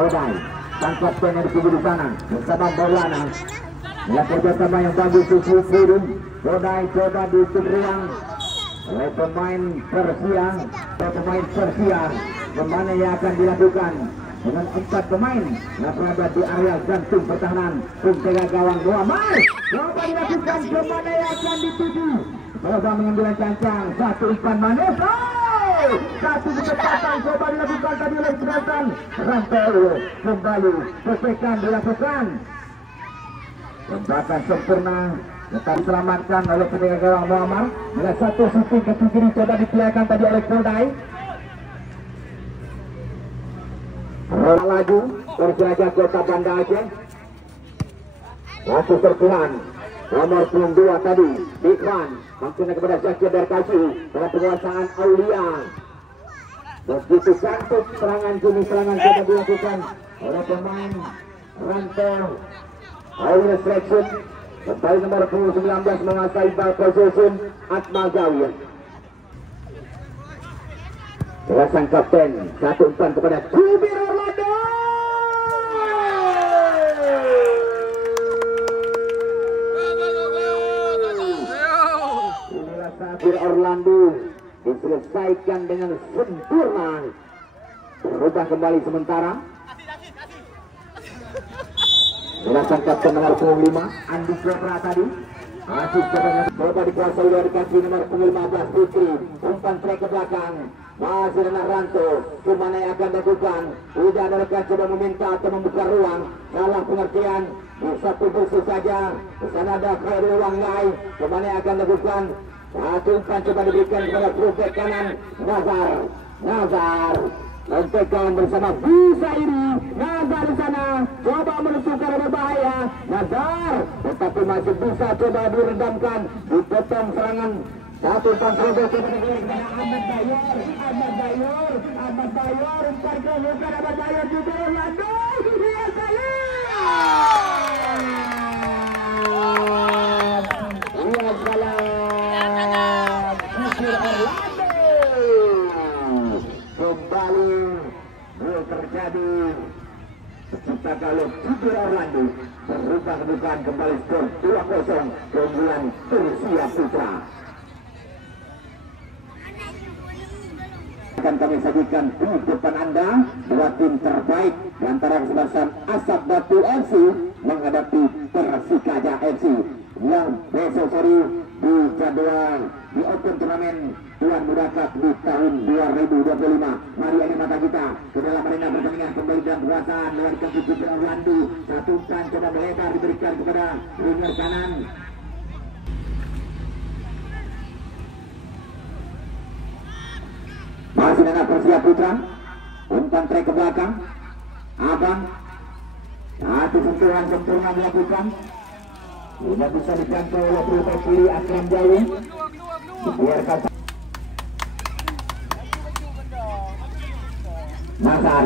Bodai sang kapten yang di sana bersama Maulana. Ya, kerjasama yang bagus Susi Piring. Bodai coba diisi ruang oleh pemain Persia atau pemain Persia. Kemana yang akan dilakukan dengan 4 pemain yang berada di area jantung pertahanan. Penjaga gawang Muhammad coba dilakukan, kemana yang akan dituju. Coba mengambil cancang, satu umpan manis. Satu kecepatan coba dilakukan tadi oleh Selatan. Rantau kembali, persekan dilakukan. Tembakan sempurna tetap diselamatkan oleh penjaga gawang Muhammad. Bila satu shooting ke kiri coba dipelakan tadi oleh Kodai. Bola laju Persiraja Kota Banda Aceh. Satu serbuan nomor 2 tadi Dikwan maksudnya kepada Syakir Darkashi dalam penguasaan Aulia. Begitu cantik serangan coba dilakukan oleh pemain Rantau. Aulia selection kembali nomor 19 menguasai ball possession Akmal Zawiyah. Sang kapten satu umpan kepada Jubir Orlando. Inilah Jubir Orlando diselesaikan dengan sempurna. Berubah kembali sementara. Inilah sang kapten nomor 5 Andi Kopra tadi. Masih coba dikuasai dari kaki nomor 15 Putri. Umpan trek ke belakang. Masih dengan Ranto, kemana yang akan dilakukan? Tidak ada rekan coba meminta atau membuka ruang. Salah pengertian, di satu posisi saja. Di sana ada Khairul Wangai, kemana yang akan dilakukan? Satu umpan coba diberikan kepada fullback kanan Nazar. Lontekan bersama Busairi. Nazar di sana, coba menentukan berbahaya. Nazar, tetapi masih bisa coba diredamkan. Dipotong serangan. Satu umpan terobos kepada Ahmad Bayor, umpan kemudian Ahmad Bayor juga Orlando, dia salam, Jubir Orlando, kembali terjadi pencipta gol Jubir Orlando, berubah kedudukan kembali skor 2-0 keunggulan Persia Putra. Akan kami sajikan di depan Anda dua tim terbaik di antara kesebelasan Asap Batu FC menghadapi Persikaja FC yang besok sore di jadwal di Open Turnamen Tuan Muda Cup di tahun 2025. Mari ini mata kita ke dalam arena pertandingan kembali dalam kekuasaan melarikan Jubir Orlando. Satu umpan coba melebar diberikan kepada winger kanan. Masih dengan Persia Putra. Umpan trek ke belakang. Abang. Satu sentuhan sempurna dilakukan. Tidak bisa dijangkau oleh fullback kiri Akram Jawi. Dibiarkan Nazar.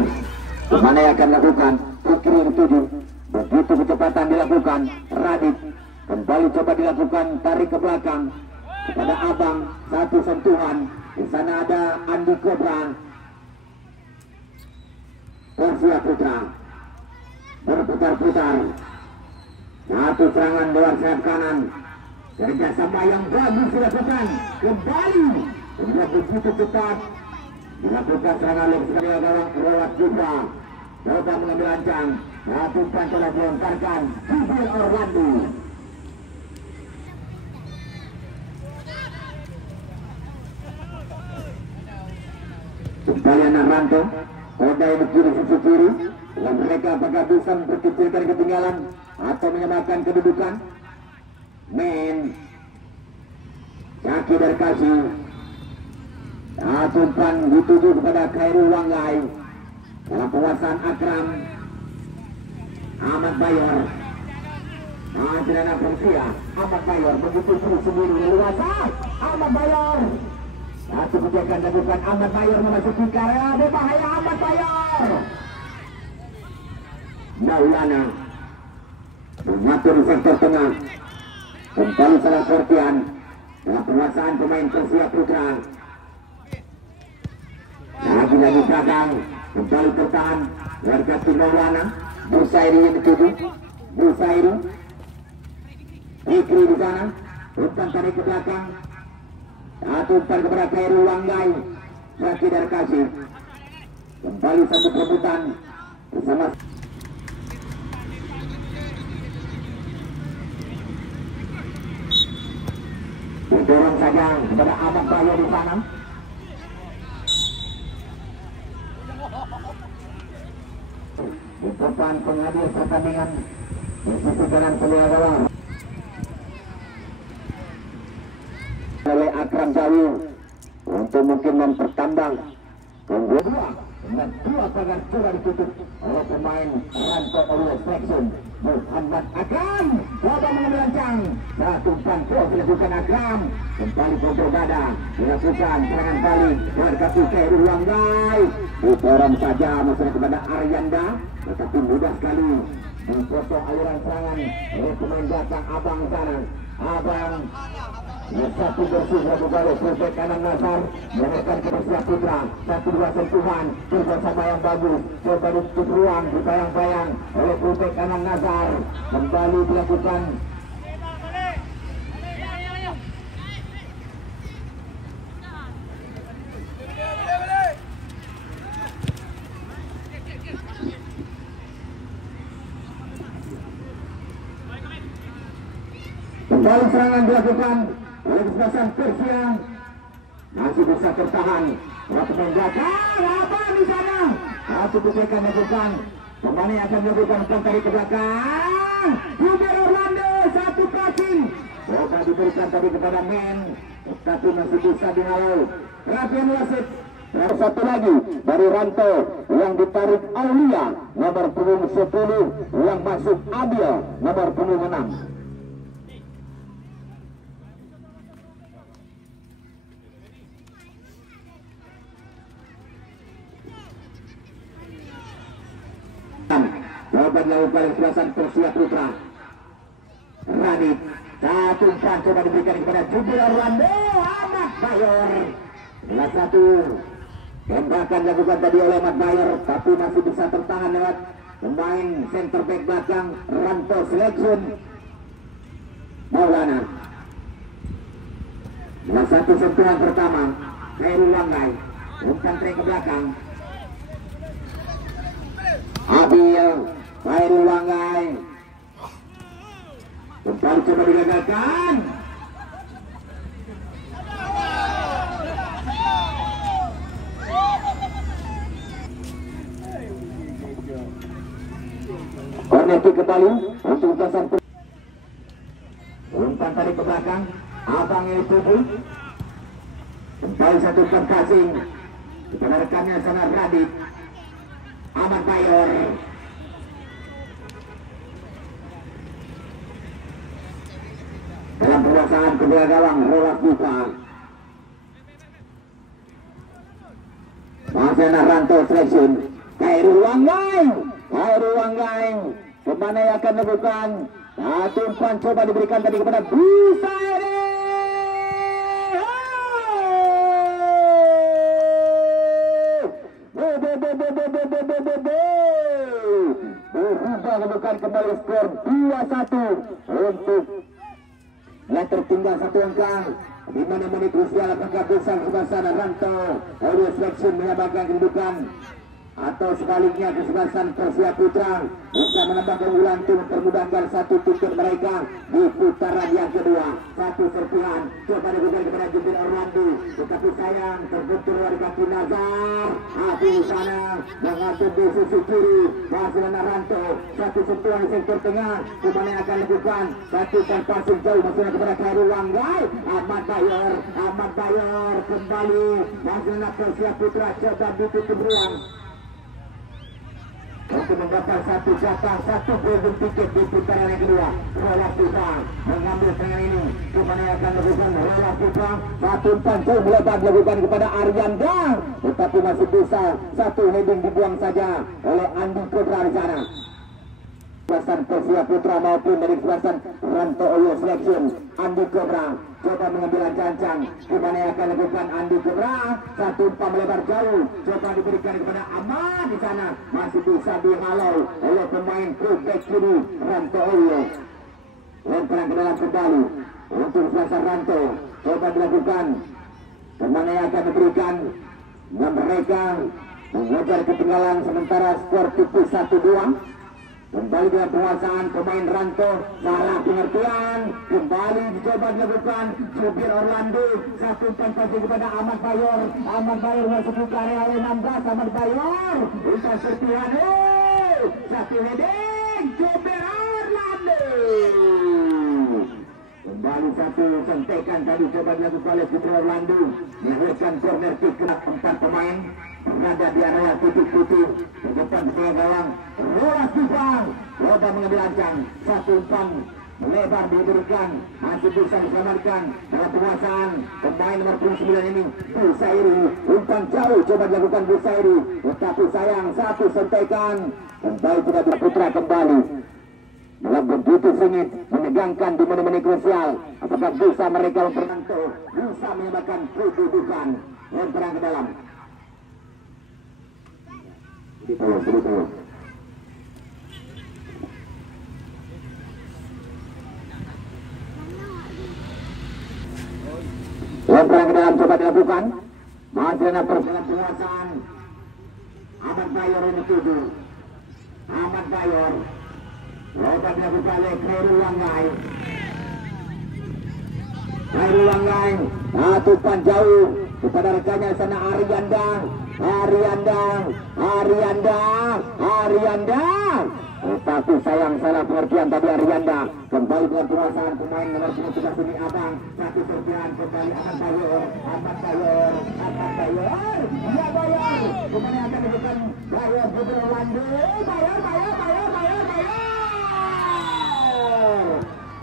Kemana yang akan dilakukan? Kiri dituju. Begitu kecepatan dilakukan. Radit. Kembali coba dilakukan. Tarik ke belakang. Kepada Abang. Satu sentuhan. Di sana ada Andi Kopra. Persia Putra berputar-putar. Satu serangan luar sayap kanan. Kerjasama yang bagus dilakukan. Kembali. Sudah begitu cepat dilakukan serangan oleh sekali gawang Rawat juga. Coba mengambil ancang. Satu umpan telah dilontarkan Jubir Orlando. Kembali anak Ranto, Kodai kiri sisi kiri, dan mereka apakah bisa memperkecilkan ketinggalan atau menyamakan kedudukan. Men Syakir Darkashi. Satu umpan dituju kepada Khairul Wangai dalam penguasaan Akram. Ahmad Bayor. Masih anak Persia. Ahmad Bayor begitu terus sendiri leluasa. Ahmad Bayor. Satu kebijakan dilakukan Ahmad Bayor memasuki area berbahaya. Ahmad Bayor. Maulana mengatur sektor tengah. Kembali salah Fortian dalam penguasaan pemain Persia Putra. Lagi belakang kembali bertahan warga Maulana. Busairi yang dituju, Busairi Fikri di sana, umpan tarik ke belakang, umpan kepada Khairul Wanggai, Zaki Darkasi. Kembali satu perebutan bersama dorong saja kepada Ahmad Bayo di sana. Di depan pengadil pertandingan di sisi kanan Peliagala oleh Akram Jawi untuk mungkin mempertambang kedua dengan dua pagar coba ditutup oleh pemain Ranto Orwell Selection Muhammad Akram. Coba mengencang satu pantul dilakukan Akram, kembali kontrol dada dilakukan serangan balik warga Khairul Wanggai, didorong saja masalah kepada Aryanda, tetapi mudah sekali dipotong aliran serangan oleh pemain belakang Abang sana. Abang satu bersih satu balik perfect kanan Nazar menekan ke Persia Putra, satu dua sentuhan kerjasama yang bagus, coba ditutup ruang dibayang-bayang oleh perfect kanan Nazar, kembali dilakukan kembali serangan dilakukan oleh kesebelasan Persia, masih bisa tertahan waktu belakang apa di sana, satu kesekan dilakukan, kembali akan melakukan umpan tarik ke belakang, Juber Orlando satu passing, coba diberikan tadi kepada Men, tapi masih bisa dihalau. Rafian Wasit, satu lagi dari Ranto yang ditarik Aulia nomor punggung 10, yang masuk Adil nomor punggung 6. Coba dilakukan kesebelasan Persia Putra, Radit, satu umpan coba diberikan kepada Jubil Orlando, Ahmad Bayor, salah satu tembakan dilakukan tadi oleh Ahmad Bayor, tapi masih bisa tertahan lewat pemain center back belakang Ranto Selection Maulana. Salah satu sentuhan pertama Khairul Wanggai, umpan tarik ke belakang Abil Khairul Wanggai, kembali coba digagalkan. Corner kick kembali untuk belasan umpan tarik ke belakang Abang yang dituju, kembali satu umpan passing kepada rekannya sana Radit Ahmad Bayor, dalam penguasaan kedua gawang Rolas buka Masena Ranto Selection Khairul Wanggai, Khairul Wanggai kemana yang akan melakukan satu umpan coba diberikan tadi kepada Busairi. Berubah bukan kembali skor 2-1 untuk yang tertinggal satu angka, di mana menit usia 8 besar sebelah sana Ranto Orwell Selection menyamakan kedudukan, atau sebaliknya kesebelasan Persia Putra bisa menambah keunggulan untuk mempermudahkan satu tiket mereka di putaran yang kedua. Satu serpihan coba diberikan kepada Jubil Orlando, tetapi sayang terbentur dari kaki Nazar. Api di sana mengatur di sisi kiri Masena Ranto, satu sentuhan di sektor tengah, kemana yang akan lakukan satu passing jauh Masena kepada Khairul Wanggai, Ahmad Bayor kembali Masena Persia Putra coba ditutup ruang untuk mendapat satu jatah, satu golden ticket di putaran yang kedua. Rola Putra mengambil tangan ini, kemana yang akan lakukan Rola Putra, satu umpan jauh melebar dilakukan kepada Aryanda, tetapi masih bisa satu heading dibuang saja oleh Andi Putra di sana. kesebelasan Persia Putra maupun dari kesebelasan Ranto Oyo Selection. Andi Cobra coba mengambil ancang-ancang, gimana yang akan lakukan Andi Cobra? Satu umpan melebar jauh, coba diberikan kepada Ahmad di sana, masih bisa dihalau oleh pemain fullback kiri Ranto Oyo. Lemparan ke dalam kembali untuk kesebelasan Ranto, coba dilakukan, kemana yang akan diberikan? Dan mereka mengejar ketinggalan sementara skor tipis 1-2. Kembali dengan penguasaan pemain Ranto, salah pengertian, kembali dicoba dilakukan Jubir Orlando, satu umpan pasti kepada Ahmad Bayor. Ahmad Bayor masuk ke area oleh 16. Ahmad Bayor umpan serpihan, satu heading Jubir Orlando. Kembali satu sentekan tadi coba dilakukan oleh Jubir Orlando, melahirkan corner kick ke 4 pemain berada di area titik putih di depan kepala gawang. Rolas Bifang coba mengambil ancang, satu umpan melebar diberikan, masih bisa diselamatkan dalam penguasaan pemain nomor 9 ini Busairi. Umpan jauh coba dilakukan Busairi, tetapi sayang satu sentekan kembali tidak berputra kembali. Dalam begitu sengit menegangkan di menit-menit krusial, apakah bisa mereka memperantau, bisa menyebabkan kedudukan. Lemparan ke dalam. Lemparan ke dalam coba dilakukan, masih ada perjalanan penguasaan. Ahmad Bayor ini tuju, Ahmad Bayor coba dilakukan oleh Khairul Langgai. Khairul Langgai satu umpan jauh kepada rekannya sana Arianda. Tapi sayang salah pengertian tadi Arianda. Kembali dengan penguasaan pemain nomor 13 ini Abang. Satu serpihan kembali Ahmad Bayor. Ya Bayor. Kemana akan dibuka Bayor Jubir Orlando. Bayor.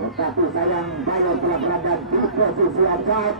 Tetapi sayang Bayor telah berada di posisi offside.